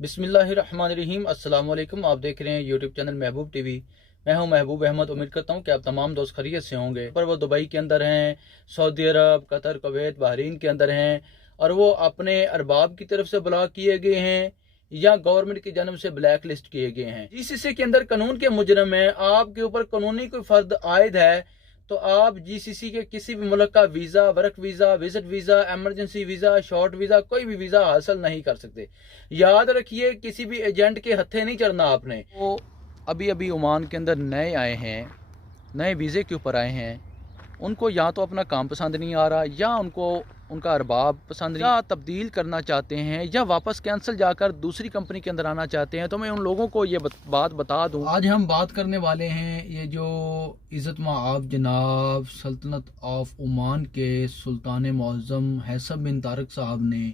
बिस्मिल्लाहिर्रहमानिर्रहीम। अस्सलाम वालेकुम। आप देख रहे हैं यूट्यूब चैनल महबूब टीवी। मैं हूं महबूब अहमद। उम्मीद करता हूं कि आप तमाम दोस्त खैरियत से होंगे। पर वो दुबई के अंदर हैं, सऊदी अरब, कतर, कुवैत, बहरीन के अंदर हैं और वो अपने अरबाब की तरफ से ब्लॉक किए गए हैं या गवर्नमेंट की जानब से ब्लैक लिस्ट किए गए हैं। जीसीसी के अंदर कानून के मुजरम है, आपके ऊपर कानूनी कोई फर्द आयद है तो आप जीसीसी के किसी भी मुल्क का visa, work visa, visit visa, emergency visa, short visa, कोई भी वीज़ा हासिल नहीं कर सकते। याद रखिए, किसी भी एजेंट के हत्थे नहीं चढ़ना आपने। वो अभी अभी ओमान के अंदर नए आए हैं, नए वीज़े के ऊपर आए हैं, उनको या तो अपना काम पसंद नहीं आ रहा या उनको उनका अरबाब पसंद नहीं, या तब्दील करना चाहते हैं या वापस कैंसिल जाकर दूसरी कंपनी के अंदर आना चाहते हैं। तो मैं उन लोगों को ये बात बता दूं। आज हम बात करने वाले हैं ये जो इज़्ज़त माआब जनाब सल्तनत ऑफ ओमान के सुल्तान मुअज़्ज़म हैसम बिन तारिक साहब ने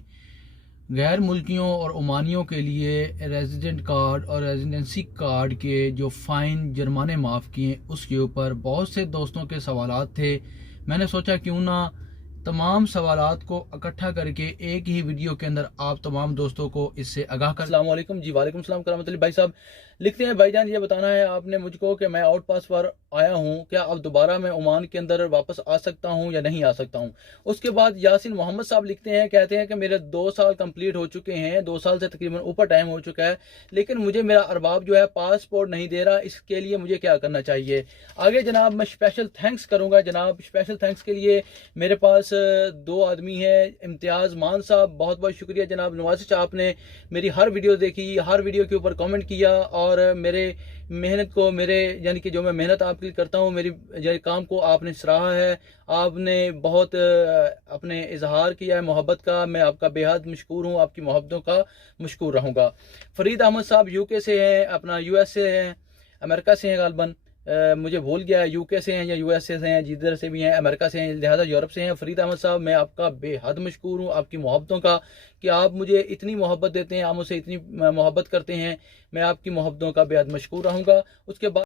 गैर मुल्कियों और ओमानियों के लिए रेजिडेंट कार्ड और रेजिडेंसी कार्ड के जो फ़ाइन जुर्माने माफ़ किए, उसके ऊपर बहुत से दोस्तों के सवालात थे। मैंने सोचा क्यों ना तमाम सवालात को इकट्ठा करके एक ही वीडियो के अंदर आप तमाम दोस्तों को इससे आगाह कर। अस्सलाम वालेकुम जी। वालेकुम सलाम करमतुल्लाह। भाई साहब लिखते हैं, भाईजान ये बताना है आपने मुझको कि मैं आउट पास पर आया हूँ, क्या अब दोबारा मैं ओमान के अंदर वापस आ सकता हूँ या नहीं आ सकता हूँ। उसके बाद यासिन मोहम्मद साहब लिखते हैं, कहते हैं कि मेरे 2 साल कंप्लीट हो चुके हैं, 2 साल से तकरीबन ऊपर टाइम हो चुका है, लेकिन मुझे मेरा अरबाब जो है पासपोर्ट नहीं दे रहा, इसके लिए मुझे क्या करना चाहिए। आगे जनाब मैं स्पेशल थैंक्स करूँगा। जनाब स्पेशल थैंक्स के लिए मेरे पास 2 आदमी हैं। इम्तियाज़ मान साहब, बहुत बहुत शुक्रिया जनाब। नवाजिश, आपने मेरी हर वीडियो देखी, हर वीडियो के ऊपर कमेंट किया और मेरे मेहनत को, मेरे यानी कि जो मैं मेहनत आपके लिए करता हूँ, मेरी काम को आपने सराहा है। आपने बहुत अपने इजहार किया है मोहब्बत का। मैं आपका बेहद मशकूर हूँ, आपकी मोहब्बतों का मशकूर रहूँगा। फरीद अहमद साहब यूके से हैं, अपना यूएस से हैं, अमेरिका से हैं गालबन, मुझे भूल गया यूके से हैं या यूएसए से हैं, जिधर से भी हैं, अमेरिका से हैं, लिहाजा यूरोप से हैं। फरीद अहमद साहब, मैं आपका बेहद मशकूर हूँ आपकी मोहब्बतों का, कि आप मुझे इतनी मोहब्बत देते हैं, आप मुझसे इतनी मोहब्बत करते हैं। मैं आपकी मोहब्बतों का बेहद मशकूर रहूँगा। उसके बाद